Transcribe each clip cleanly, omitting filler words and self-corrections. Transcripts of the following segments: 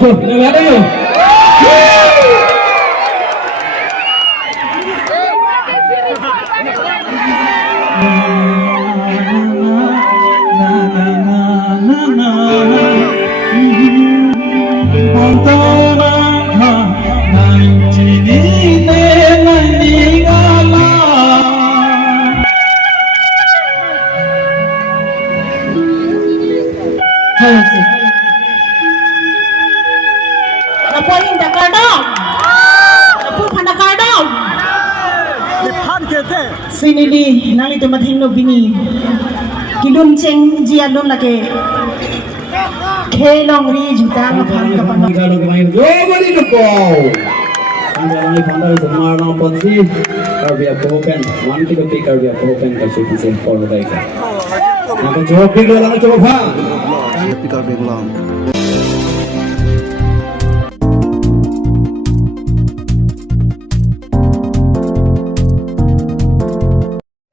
Tuh, lihat yuk. Napoin Dakardom. Napo Panakardom. Sinili nalito mathing no bini. Kilun cheng jialon lake. Khelong ri juta ngapang kapang. Kalau kemarin dua di depan. Anggaran ini pandai semua orang pasti. Karbiak kopen, manti kopi karbiak kopen kasih kisah kalau baik. Maka coba pikir lagi coba. Pikir begulang.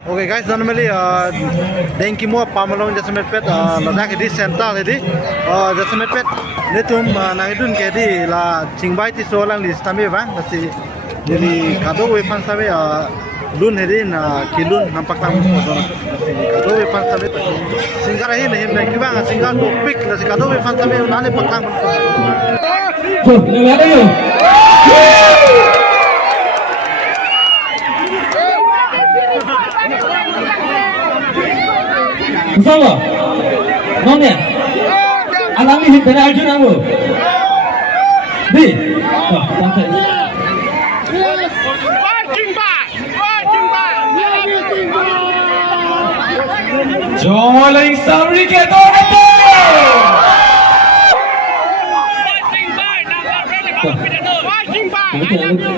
Okay guys, normally denki mo pamalong jasmet pet ladak di center di jasmet pet netum nangidun ke di la chingbai ti solang di stami bang nasi jadi kado wepan sabe lun hedin kilun nampak lang mo don kado wepan sabe singgara hin hin denki bang singgal topik nasi kado wepan sabe unane paklang Tuh, lihat yuk. Bersama, nonnya, alami hidupnya Arjun aku, di, pantai. Joling Sabri ke Toronto.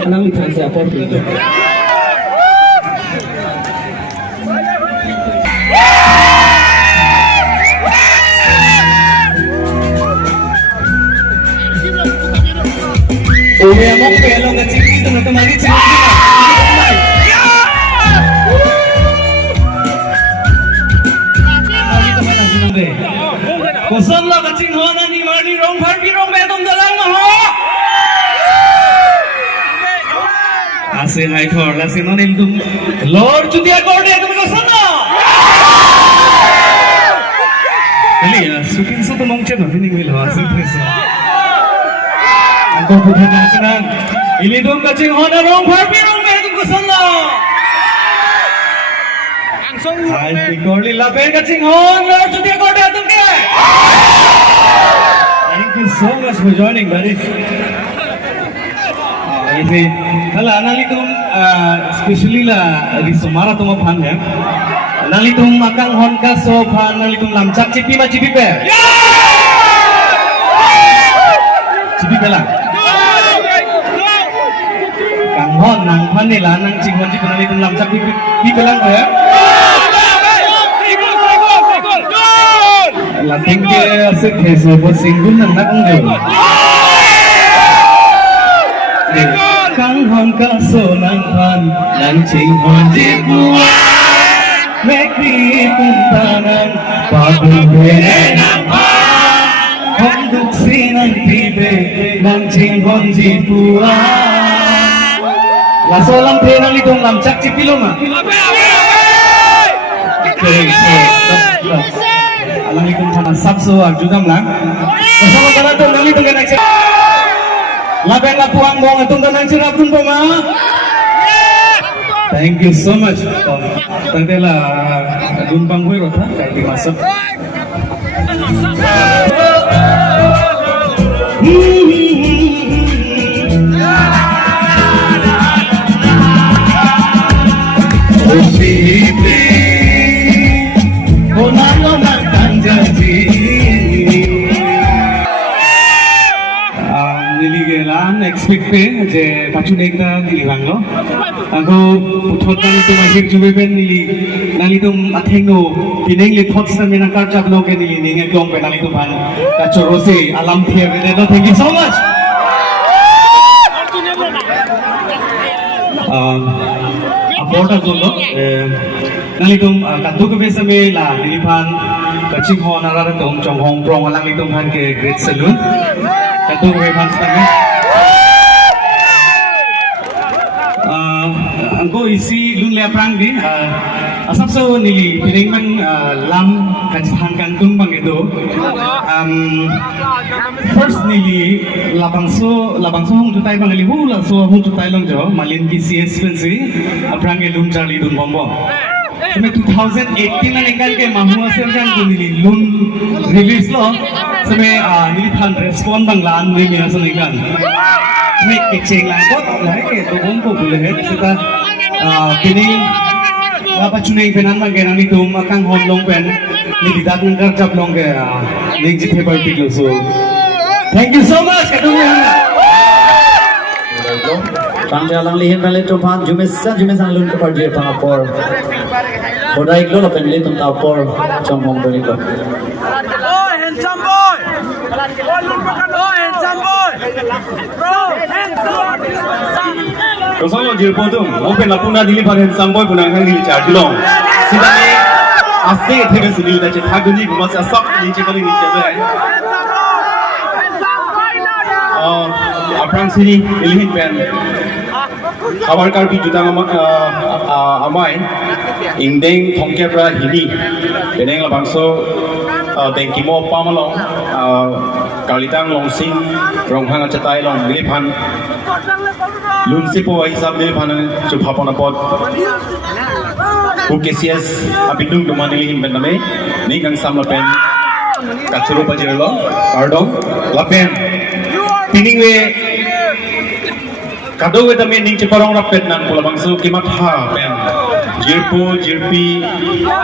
Alami kan siapa itu? Uwe mo pelo nga chiquito na tumagi chiquito. Kosan la kaching ho na ni mari rong phar pi rong be tum dalang ma ho. Ase hai thor la sino nim tum lord chutia korde tum kosan na. Kali sukin sa tumong chen fining will ha surprise. Angkong putih senang. Ini dong kacing hona rong parpi rong me tu kusala. Langsung. Hai tikori lapen kacing hon lor chutia korde atum ke. Thank you so much for joining, buddy. Ini kalau anali tum especially lah di Sumara tum apa ya? Anali tum makang hon ka sofa anali tum lamcak cipi ma cipi pe. Cipi pelang. Hon nang pan ni lah nang cing hon cing kenali tum lam cak di belang ya. Lanting ke asyik heso buat singgun nang nak enggak. Kang hon kaso nang pan nang cing hon di buat. Mekri puntanan babu bene nang pan. Hon duksi nang tibe nang cing hon di buat. Lasolang tenang litong lamcak cipilong ah. Alang litong sana sabso agudam lang. Bersama kana tong nang litong kana cip. Laben la puang bong atong tanang cirap tun po ma. Thank you so much. Tantela dumpang huirot ha kay masuk. Expect pe je pachun ekta nilibang lo ako puthot nang tu mahir jume pen nili nali tum athengno pineng le thot sa mena kar chak lo ke nili ninge klong pe nali tu ban ta chorose alam the ve no thank you so much aborta jollo nali tum kadu ke besame la nili ban kaching ho nara tum chong hong prong alang li tum han ke great salute Kadung we fans tanga. Angko isi lun le prang di asap so nili piring man lam kajitan kantung bang itu first nili labang so hong tutai bang nili hula so hong tutai long jo malin ki CS pensi prang e lun charli dun bombo Sampai 2018 na nengkan ke mahu asal kan tu nili lun release lo sampai nili than respond bang lan ni mina so nengkan sampai keceng lah kot lah ke tu bombo boleh kita piring apa cuneng penan bang ke nang itu makang hom long pen ni didat nang kerjap long ke ning jithe par pilo so thank you so much kadung Tangga lang lihin na lito pan jumesan lun ko par dia pangapor. Boda iklo lo penli tum tapor chong hong beli ko. Oh, handsome boy! Oh, handsome boy! Bro, handsome! Kosong jirpo tu, open lapuna dili panen samboy punang hang dili charge long. Sida ni ase thega sini udah cek haguni gumas asap ni cek kali ni cek ber. Oh, aprang sini ilihin pen. Kabar karbi juta amai, indeng thongke pra hini, indeng la bangso dengki mo pamalong, kalitang longsing, ronghang acetai long dilipan. Lun sipo hisab dilipan cupapon apot. Ukesias abidung domani pen name, ni kang sam lapen, kacuru pajero kardong lapen, pining we. Kado kita mening ceparong rapet nan pula bangsu kimat ha pen jirpi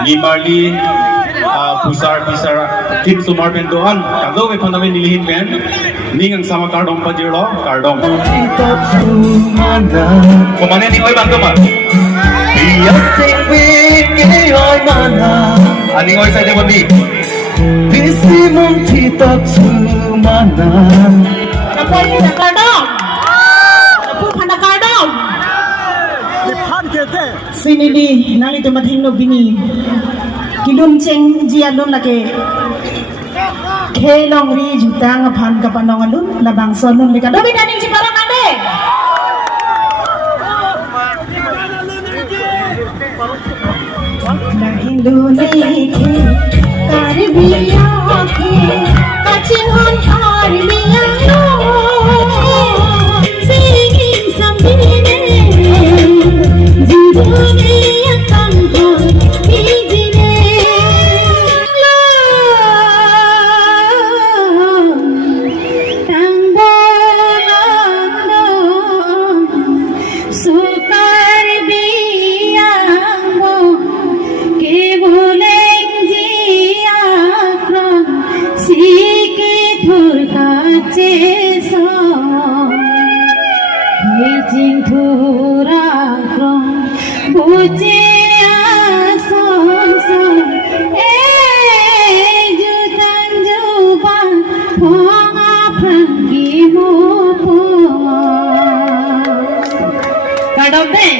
gimarli pusar tim sumar pen doan kado we panamen nilihin pen ning ang sama kardong pajero kardong kumane ni oi bantu ma iya sing oi mana aning oi saja bandi bisi mong titak sumana apa ini kardong sini di nang itu mathing no bini kilun cheng jia lun lake khelong ri jutang phan ka panong alun labang sonun lika do bidaning ci parang ande na Indonesia Karibia ke kacing hon Karibia singing sambine dunia tangguh hijine tangbolong sukar bianggo ke boleng jiakron sikit hurkace so hijing thurakron Buce son jutan jubang ponga pergi mupo kadang deh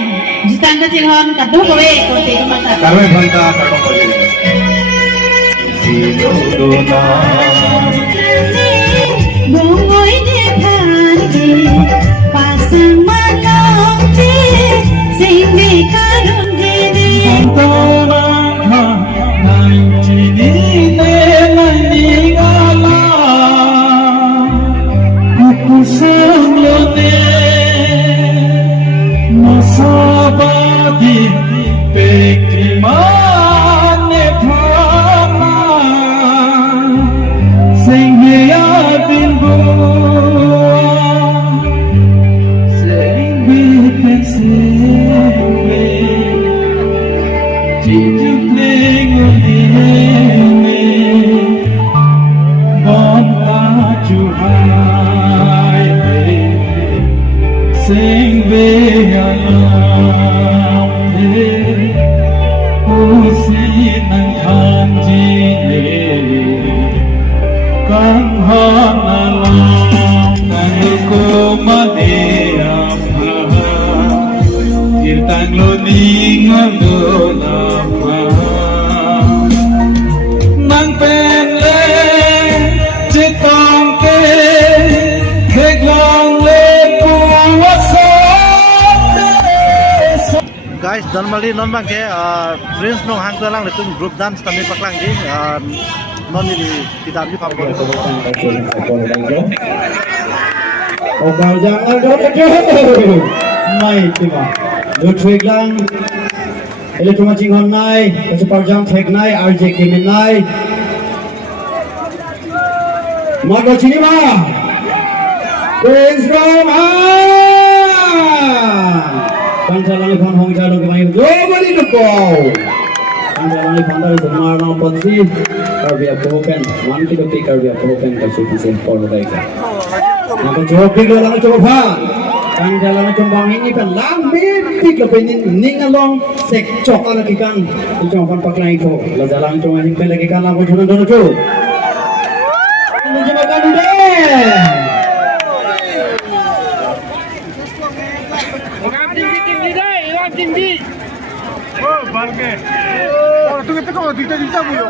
jutan kecil hon kado kowe kote kemasa karo banta karo pajero sino dona Bongoi de tharke pasang malong de sing karun de Sing be alam usin ang kanji kang hanalang kaniko madea tirtang loning ang dolapa nang penle citang ke guys normally non bang ke prince nong hang to lang le tum group dance tami paklang di non ni kitab di pam Ông bảo rằng là đó mày thì mà được thuê lang ele cuma ching hon nai kasi parjam thek nai RJ Kimin nai Mago chini ba Prince Roma Kang jalan ikan hong jalan ke main globally the ball Kang jalan ikan dari semar nang potsi Karbiya Kohopen man kilo ti Karbiya Kohopen kasi kisi polo dai ka Naka jawab bigla lang coba pa Kang jalan kembang ini kan lambi tiga penin ningalong sek cok lagi kan itu kan pakai itu la jalan cuma ini lagi kan aku cuma dono tu ini cuma kan deh tinggi deh, iwan tinggi. oh bangke oh tu kita kau dita buyo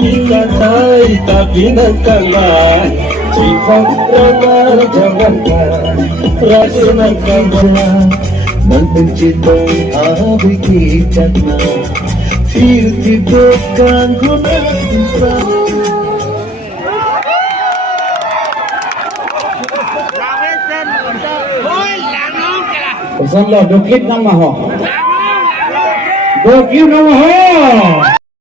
Kita hai tapi nakala Sifat ramah jangankan Rasa nakala Mencintai awi kita Fir tibukan guna kita Pesan lo, do clip nama ho. Do clip nama ho.